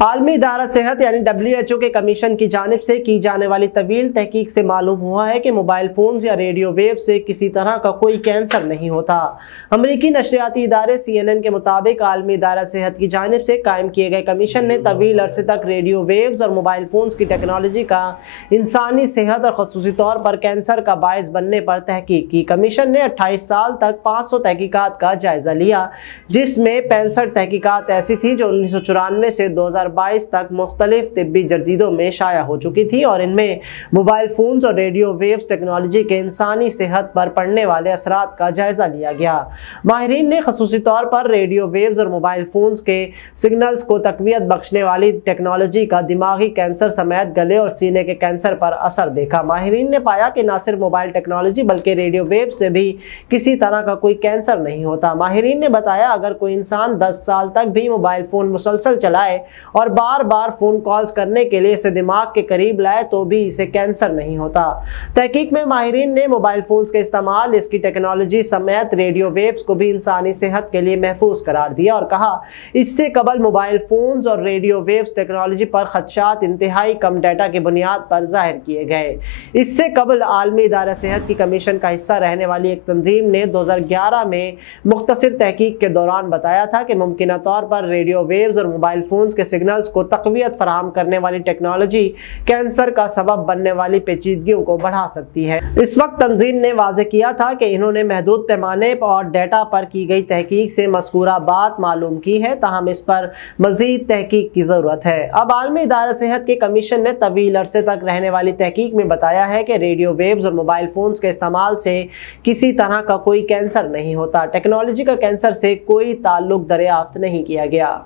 عالمی ادارہ صحت یعنی WHO کے کمیشن کی جانب سے کی جانے والی طویل تحقیق سے معلوم ہوا ہے کہ موبائل فونز یا ریڈیو ویو سے کسی طرح کا کوئی کینسر نہیں ہوتا۔ امریکی نشریاتی ادارے CNN کے مطابق عالمی ادارہ صحت کی جانب سے قائم کیے گئے کمیشن نے طویل عرصے تک ریڈیو ویوز اور موبائل فونز کی ٹیکنالوجی کا انسانی صحت اور خصوصی طور پر کینسر کا باعث بننے پر تحقیق کی۔ کمیشن نے 28 سال تک 500 تحقیقات کا جائزہ لیا، جس میں 65 تحقیقات ایسی تھی جو 1994 سے 2022 تک مختلف طبی جریدوں میں شائع ہو چکی تھی، اور ان میں موبائل فونز اور ریڈیو ویوز ٹیکنالوجی کے انسانی صحت پر پڑنے والے اثرات کا جائزہ لیا گیا۔ ماہرین نے خصوصی طور پر ریڈیو ویوز اور موبائل فونز کے سگنلز کو تقویت بخشنے والی ٹیکنالوجی کا دماغی کینسر سمیت گلے اور سینے کے کینسر پر اثر دیکھا۔ ماہرین نے پایا کہ نہ صرف موبائل ٹیکنالوجی بلکہ ریڈیو ویوز سے بھی کسی طرح کا کوئی کینسر نہیں ہوتا۔ ماہرین نے بتایا اگر کوئی انسان 10 سال تک بھی موبائل فون مسلسل چلائے اور بار بار فون کالز کرنے کے لیے اسے دماغ کے قریب لائے تو بھی اسے کینسر نہیں ہوتا۔ تحقیق میں ماہرین نے موبائل فونز کے استعمال، اس کی ٹیکنالوجی سمیت ریڈیو ویوز کو بھی انسانی صحت کے لیے محفوظ قرار دیا اور کہا اس سے قبل موبائل فونز اور ریڈیو ویوز ٹیکنالوجی پر خدشات انتہائی کم ڈیٹا کی بنیاد پر ظاہر کیے گئے۔ اس سے قبل عالمی ادارہ صحت کی کمیشن کا حصہ رہنے والی ایک تنظیم نے 2011 میں مختصر تحقیق کے دوران بتایا تھا کہ ممکنہ طور پر ریڈیو ویوز اور موبائل فونز کے سگنلز کو تقویت فراہم کرنے والی ٹیکنالوجی کینسر کا سبب بننے والی پیچیدگیوں کو بڑھا سکتی ہے۔ اس وقت تنظیم نے واضح کیا تھا کہ انہوں نے محدود پیمانے اور ڈیٹا پر کی گئی تحقیق سے مذکورہ بات معلوم کی ہے، تاہم اس پر مزید تحقیق کی ضرورت ہے۔ اب عالمی ادارہ صحت کے کمیشن نے طویل عرصے تک رہنے والی تحقیق میں بتایا ہے کہ ریڈیو ویوز اور موبائل فونز کے استعمال سے کسی طرح کا کوئی کینسر نہیں ہوتا۔ ٹیکنالوجی کا کینسر سے کوئی تعلق دریافت نہیں کیا گیا۔